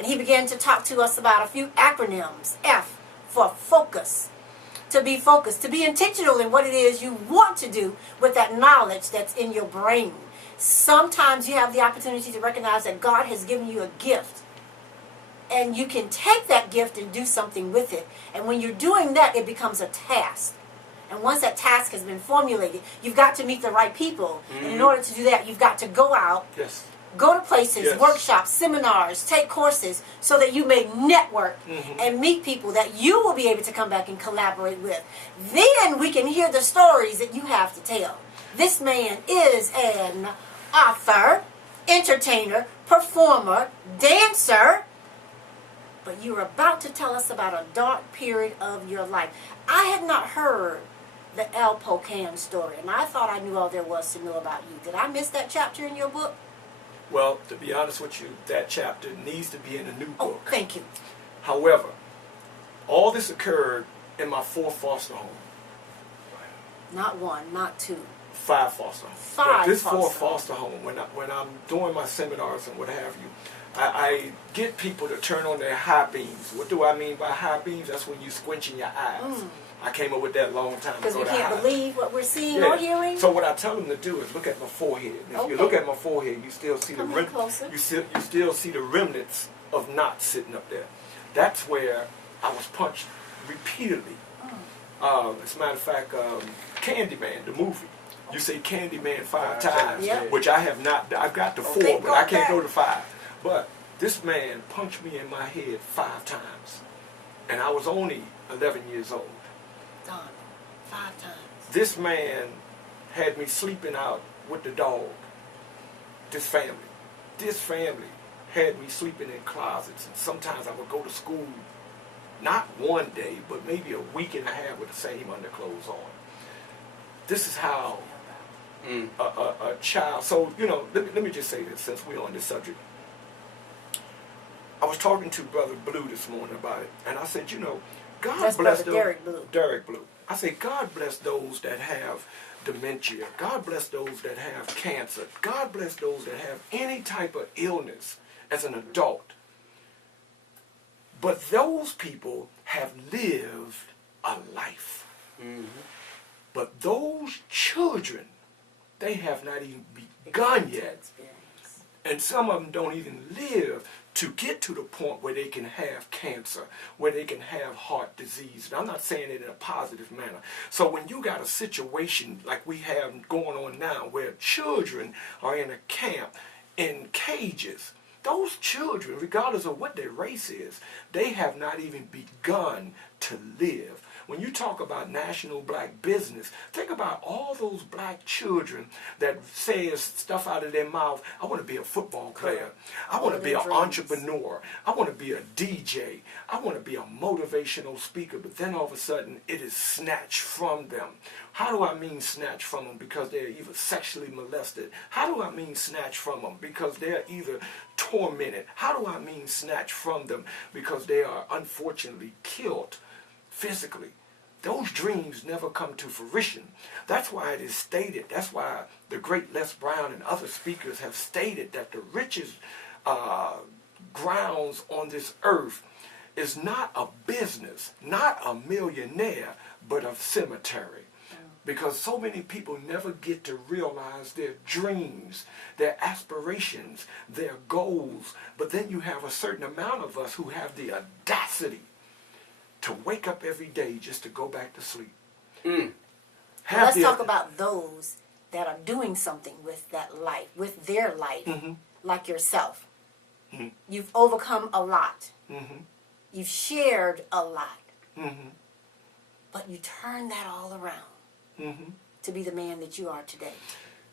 And he began to talk to us about a few acronyms. F for focus. To be focused, to be intentional in what it is you want to do with that knowledge that's in your brain. Sometimes you have the opportunity to recognize that God has given you a gift. And you can take that gift and do something with it. And when you're doing that, it becomes a task. And once that task has been formulated, you've got to meet the right people. Mm-hmm. And in order to do that, you've got to go out, yes, go to places, yes, workshops, seminars, take courses, so that you may network mm-hmm. and meet people that you will be able to come back and collaborate with. Then we can hear the stories that you have to tell. This man is an author, entertainer, performer, dancer, but you're about to tell us about a dark period of your life. I had not heard the L. Pocan story, and I thought I knew all there was to know about you. Did I miss that chapter in your book? Well, to be honest with you, that chapter needs to be in a new book. Oh, thank you. However, all this occurred in my 4 foster home. Not 1, not 2. 5 foster homes. 5 but this foster 4 foster home, when I'm doing my seminars and what have you, I get people to turn on their high beams. What do I mean by high beams? That's when you squinching your eyes. Mm. I came up with that a long time ago. Because we can't believe what we're seeing or hearing? So what I tell them to do is look at my forehead. And if you look at my forehead, you still see you still see the remnants of knots sitting up there. That's where I was punched repeatedly. As a matter of fact, Candyman, the movie. You say Candyman 5 times, which I have not. I've got to 4, but I can't go to 5. But this man punched me in my head 5 times. And I was only 11 years old. Done. 5 times. This man had me sleeping out with the dog. This family had me sleeping in closets. And sometimes I would go to school, not one day, but maybe a week and a half with the same underclothes on. This is how a child... So, you know, let me just say this since we're on this subject. I was talking to Brother Blue this morning about it, and I said, you know, God bless those... Darryl Blue. I said, God bless those that have dementia. God bless those that have cancer. God bless those that have any type of illness as an adult. But those people have lived a life. Mm-hmm. But those children, they have not even begun yet. And some of them don't even live to get to the point where they can have cancer, where they can have heart disease. And I'm not saying it in a positive manner. So when you got a situation like we have going on now, where children are in a camp, in cages, those children, regardless of what their race is, they have not even begun to live. When you talk about national black business, think about all those black children that says stuff out of their mouth. I want to be a football player. I want to be an entrepreneur. I want to be a DJ. I want to be a motivational speaker. But then all of a sudden, it is snatched from them. How do I mean snatched from them? Because they're either sexually molested. How do I mean snatched from them? Because they're either tormented. How do I mean snatched from them? Because they are unfortunately killed physically. Those dreams never come to fruition. That's why it is stated, that's why the great Les Brown and other speakers have stated that the richest grounds on this earth is not a business, not a millionaire, but a cemetery. Because so many people never get to realize their dreams, their aspirations, their goals. But then you have a certain amount of us who have the audacity to wake up every day just to go back to sleep. Let's talk about those that are doing something with that life, with their life, like yourself. You've overcome a lot. You've shared a lot. But you turn that all around to be the man that you are today.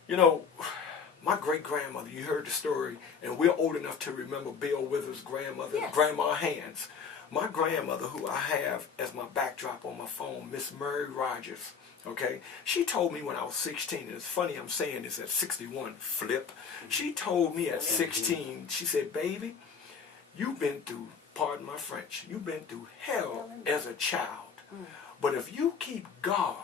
You know, my great-grandmother, you heard the story, and we're old enough to remember Bill Withers' grandmother, Grandma Hands. My grandmother, who I have as my backdrop on my phone, Miss Murray Rogers, okay, she told me when I was 16, and it's funny I'm saying this at 61, flip. She told me at 16, she said, baby, you've been through, pardon my French, you've been through hell as a child. But if you keep God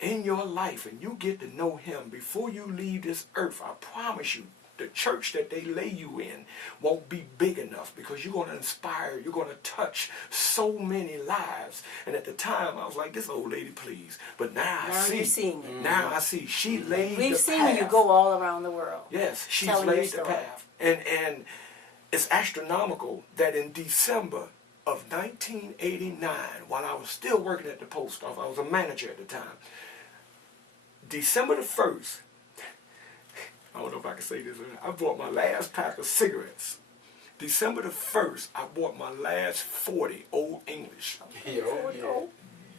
in your life and you get to know him before you leave this earth, I promise you, the church that they lay you in won't be big enough, because you're going to inspire, you're going to touch so many lives. And at the time, I was like, this old lady, please. But now I see. You're seeing it. Now I see. She laid the path. We've seen you go all around the world. Yes, she's laid the path. And it's astronomical that in December of 1989, while I was still working at the post office, I was a manager at the time, December the 1st, I don't know if I can say this, I bought my last pack of cigarettes. December the 1st, I bought my last 40 Old English.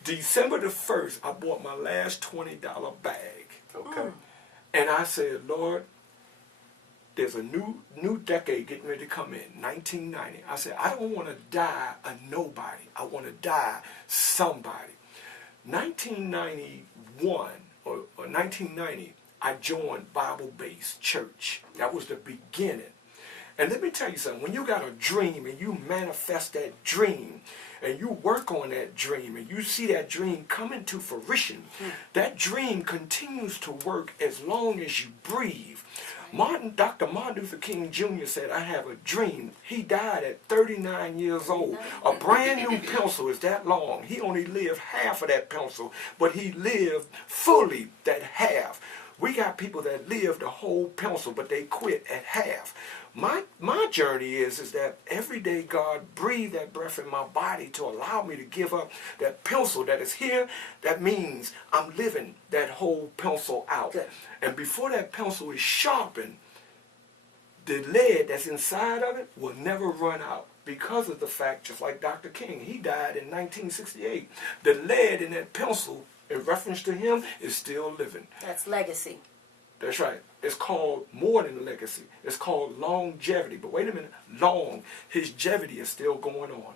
December the 1st, I bought my last $20 bag. Okay. And I said, Lord, there's a new decade getting ready to come in, 1990. I said, I don't want to die a nobody. I want to die somebody. 1991 or 1990, I joined Bible-based church. That was the beginning. And let me tell you something. When you got a dream and you manifest that dream and you work on that dream and you see that dream come into fruition, that dream continues to work as long as you breathe. Dr. Martin Luther King Jr. said, I have a dream. He died at 39 years old. A brand new pencil is that long. He only lived half of that pencil, but he lived fully that half. We got people that live the whole pencil, but they quit at half. My journey is that every day God breathed that breath in my body to allow me to give up that pencil that is here. That means I'm living that whole pencil out. Good. And before that pencil is sharpened, the lead that's inside of it will never run out, because of the fact, just like Dr. King, he died in 1968. The lead in that pencil, in reference to him, is still living. That's legacy. That's right. It's called more than legacy. It's called longevity. But wait a minute. His longevity is still going on.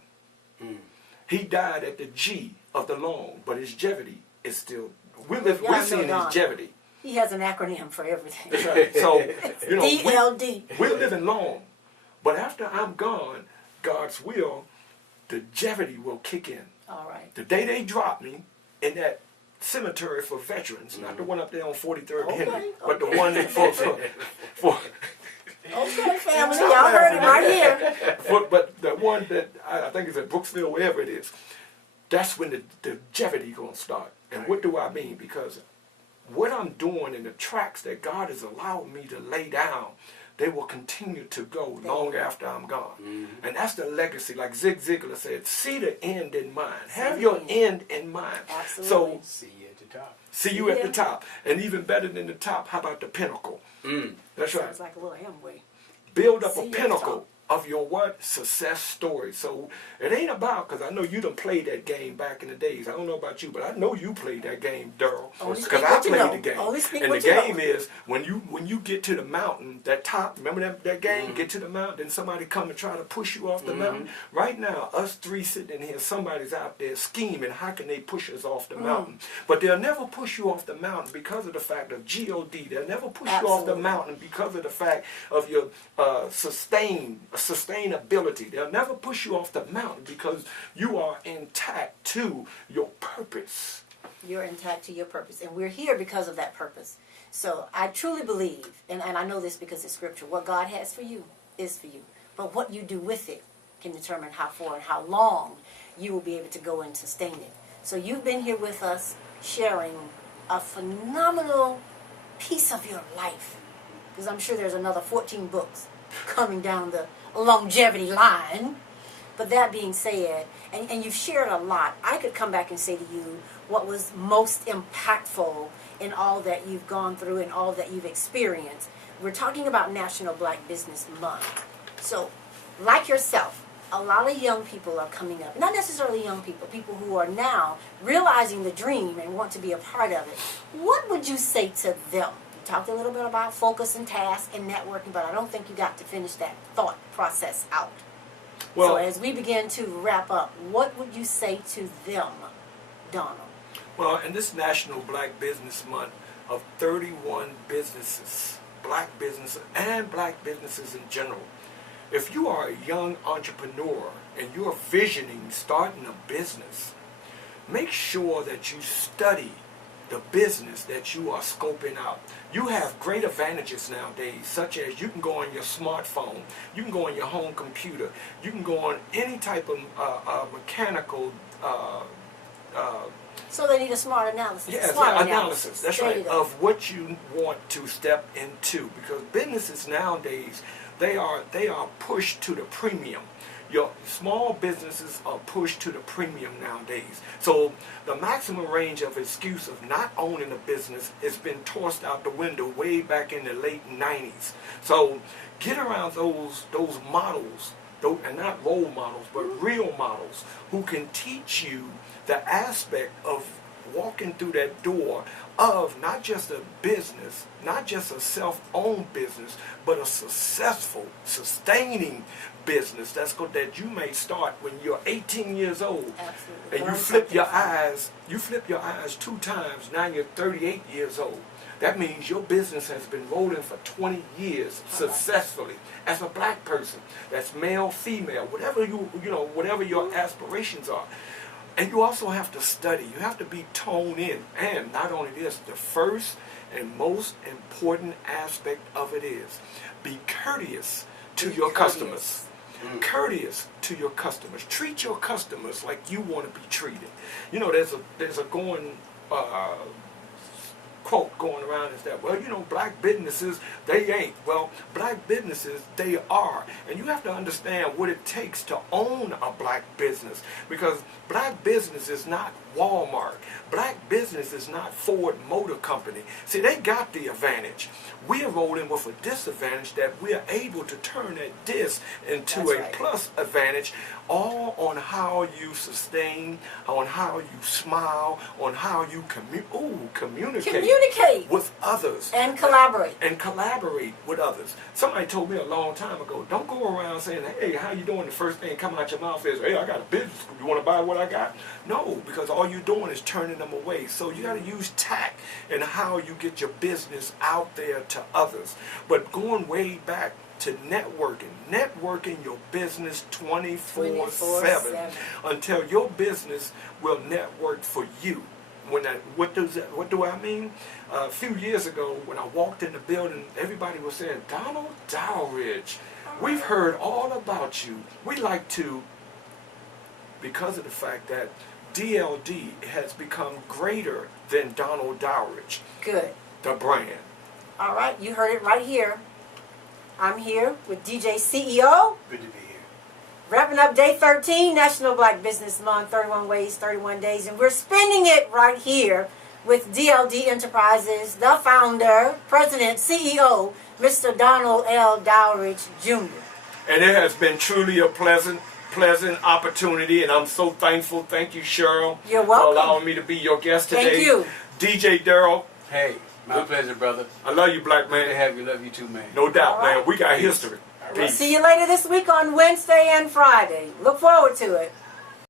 He died at the G of the long, but his longevity is still. We're seeing his longevity. He has an acronym for everything. That's right. So, DLD. We're living long. But after I'm gone, God's will, the longevity will kick in. All right. The day they drop me in that cemetery for veterans, not the one up there on 43rd Henry, but the one that for okay, family, y'all heard it right here. But the one that I think is at Brooksville, wherever it is, that's when the longevity going to start. And what do I mean? Because what I'm doing in the tracks that God has allowed me to lay down, they will continue to go long after I'm gone. And that's the legacy. Like Zig Ziglar said, see the end in mind. Have your end in mind. Absolutely. So, see you at the top. See you at the top. And even better than the top, how about the pinnacle? That's right. Sounds like a little Amway. Build up a pinnacle of your what? Success story. So it ain't about, because I know you done played that game back in the days. I don't know about you, but I know you played that game, Darryl. Because I played the game. And the game is when you get to the mountain, that top, remember that game? Get to the mountain, then somebody come and try to push you off the mountain. Right now, us three sitting in here, somebody's out there scheming, how can they push us off the mountain? But they'll never push you off the mountain because of the fact of GOD. They'll never push you off the mountain because of the fact of your sustainability. They'll never push you off the mountain because you are intact to your purpose. You're intact to your purpose. And we're here because of that purpose. So I truly believe, and I know this because it's scripture, what God has for you is for you. But what you do with it can determine how far and how long you will be able to go and sustain it. So you've been here with us sharing a phenomenal piece of your life. Because I'm sure there's another 14 books coming down the longevity line. But that being said, and you've shared a lot, I could come back and say to you what was most impactful in all that you've gone through and all that you've experienced. We're talking about National Black Business Month. So, like yourself, a lot of young people are coming up. Not necessarily young people, people who are now realizing the dream and want to be a part of it. What would you say to them? Talked a little bit about focus and task and networking, but I don't think you got to finish that thought process out. Well, so as we begin to wrap up, what would you say to them, Donald? Well, in this National Black Business Month of 31 businesses, black businesses and black businesses in general, if you are a young entrepreneur and you're visioning starting a business, make sure that you study the business that you are scoping out. You have great advantages nowadays, such as you can go on your smartphone, you can go on your home computer, you can go on any type of mechanical. So they need a smart analysis. Yes, smart analysis. That's right. Of what you want to step into, because businesses nowadays they are pushed to the premium. Your small businesses are pushed to the premium nowadays. So the maximum range of excuse of not owning a business has been tossed out the window way back in the late 90s. So get around those models, and not role models, but real models who can teach you the aspect of walking through that door of not just a business, not just a self-owned business, but a successful, sustaining business that you may start when you're 18 years old. Absolutely. And you flip your eyes 2 times, now you're 38 years old. That means your business has been rolling for 20 years successfully as a black person. That's male, female, whatever whatever your aspirations are. And you also have to study. You have to be toned in. And not only this, the first and most important aspect of it is be courteous to your customers. Courteous to your customers. Treat your customers like you want to be treated. You know, there's a going quote going around is that, well, black businesses, they ain't. Well, black businesses, they are. And you have to understand what it takes to own a black business, because black business is not Walmart. Black business is not Ford Motor Company. See, they got the advantage. We're rolling with a disadvantage that we're able to turn that dis into plus advantage, all on how you sustain, on how you smile, on how you communicate with others. And collaborate. And collaborate with others. Somebody told me a long time ago, don't go around saying, hey, how you doing? The first thing coming out your mouth is, hey, I got a business. You want to buy what I got? No, because all you're doing is turning them away. So you got to use tact in how you get your business out there to others. But going way back to networking your business 24/7 until your business will network for you. What do I mean? A few years ago, when I walked in the building, everybody was saying, Donald Dowridge, we've heard all about you. We like to, because of the fact that DLD has become greater than Donald Dowridge. Good. The brand. All right, you heard it right here. I'm here with DJ CEO. Good to be here. Wrapping up day 13, National Black Business Month, 31 Ways, 31 Days. And we're spending it right here with DLD Enterprises, the founder, president, CEO, Mr. Donald L. Dowridge, Jr. And it has been truly a pleasant opportunity, and I'm so thankful. Thank you, Cheryl. You're welcome. For allowing me to be your guest today. Thank you. DJ Darryl. Hey, my pleasure, brother. I love you, black man. Good to have you. Love you too, man. No doubt, right. man. We got history. We'll see you later this week on Wednesday and Friday. Look forward to it.